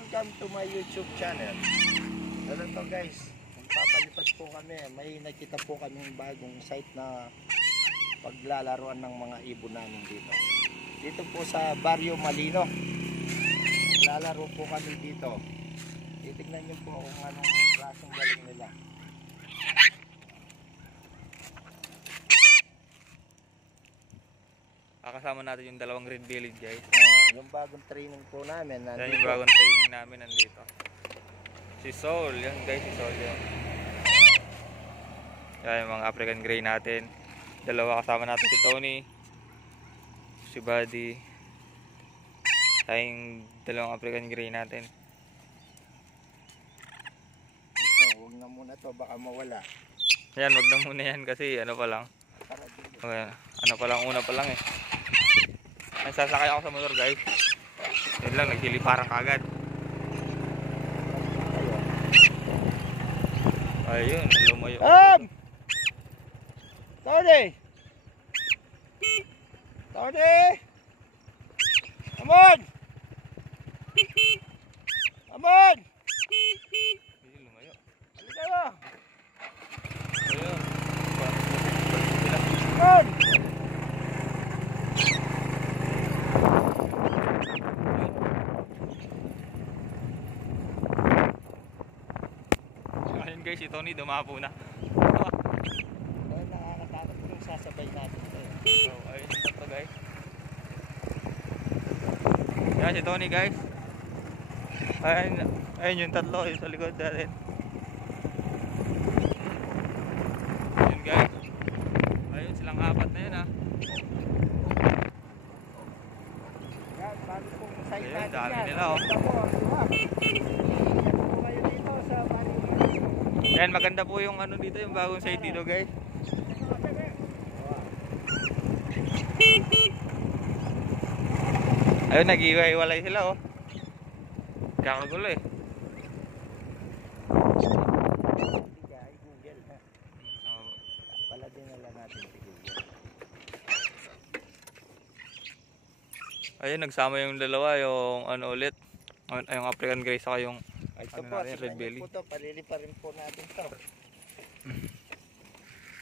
welcome to my YouTube channel. Ano to guys, magpapalipad po kami. May nakita po kaming bagong site na paglalaruan ng mga ibon namin dito. Dito po sa Barrio Malino. Lalaro po kami dito. Titignan nyo po kung anong klaseng galing nila. Kasama natin yung dalawang red-bellied guys. Yung bagong training po namin nandito. Yan yung bagong training namin nandito. Si Sol, yan guys, si Sol yan. Yan yung mga African Grey natin. Dalawa kasama natin si Tony, si Buddy. Yan yung dalawang African Grey natin. Ito, huwag na muna to, baka mawala. Yan, wag na muna yan kasi ano pa lang. Okay, ano pa lang, una pa lang eh. Ay, sasakay ako sa motor guys. Yun lang, nagsiliparan kagad. Ayun, lumayo. Tony! Tony! Come on! Come on! Ayun, lumayo. Ano kayo? Ayun. Come on! Ayun guys, si Tony dumapo na. Ay, nakakatakot yung sasabay natin ito. So, ayun yung tatlo guys. Yan si Tony guys. Ayun yung tatlo yung sa likod natin. Ayun guys. Ayun silang apat na yun ha. Yan, bago pong site Ayun, natin dami yan. nila, oh. Ito po, kayo dito sa Manila. Yan, maganda po yung ano dito, yung bagong site dito guys. Ayun, nag-iwalay sila oh. Kakagulo eh. Ay, Google ha. Oh. Pala din nila natin si Google. Ayun, nagsama yung dalawa, yung ano ulit. Yung African Grey saka yung Ay, ito ano po, natin, red belly. po ito, palilipa rin po natin ito.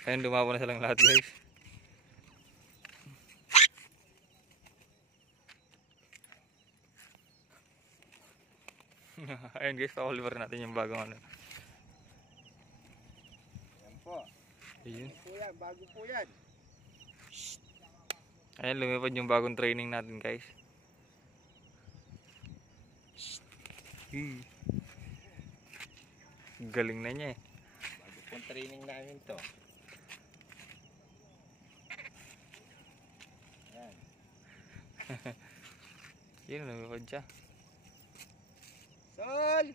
Ayun, dumapo na silang lahat guys. Ayun guys, pa-oliver natin yung bagong ano. Yan po. Ayun. Po yan, bago po yan. Ayun, lumipad yung bagong training natin guys. Galing na niya eh. Bago pong training namin to. Yan. Yun, lumipad siya. Sol!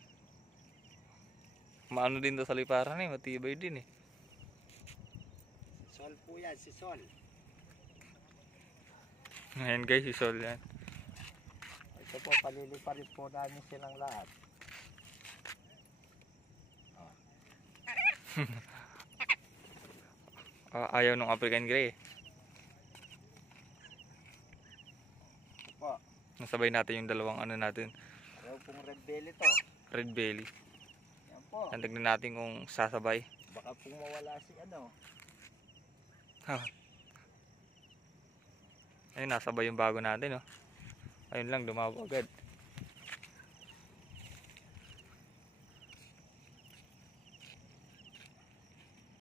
Maano din to sa liparan eh, matibay din eh. Si Sol po yan, si Sol. Ayan guys, si Sol yan. Ito po, palilipa rin po namin silang lahat. Ayaw ng African Grey eh. Po, Nasabay natin yung dalawang ano natin, ayaw pong red belly to. red belly. Yan po. Tignan natin kung sasabay. Baka pong mawala si ano. Ayun, nasabay yung bago natin oh. Ayun lang, dumapo agad.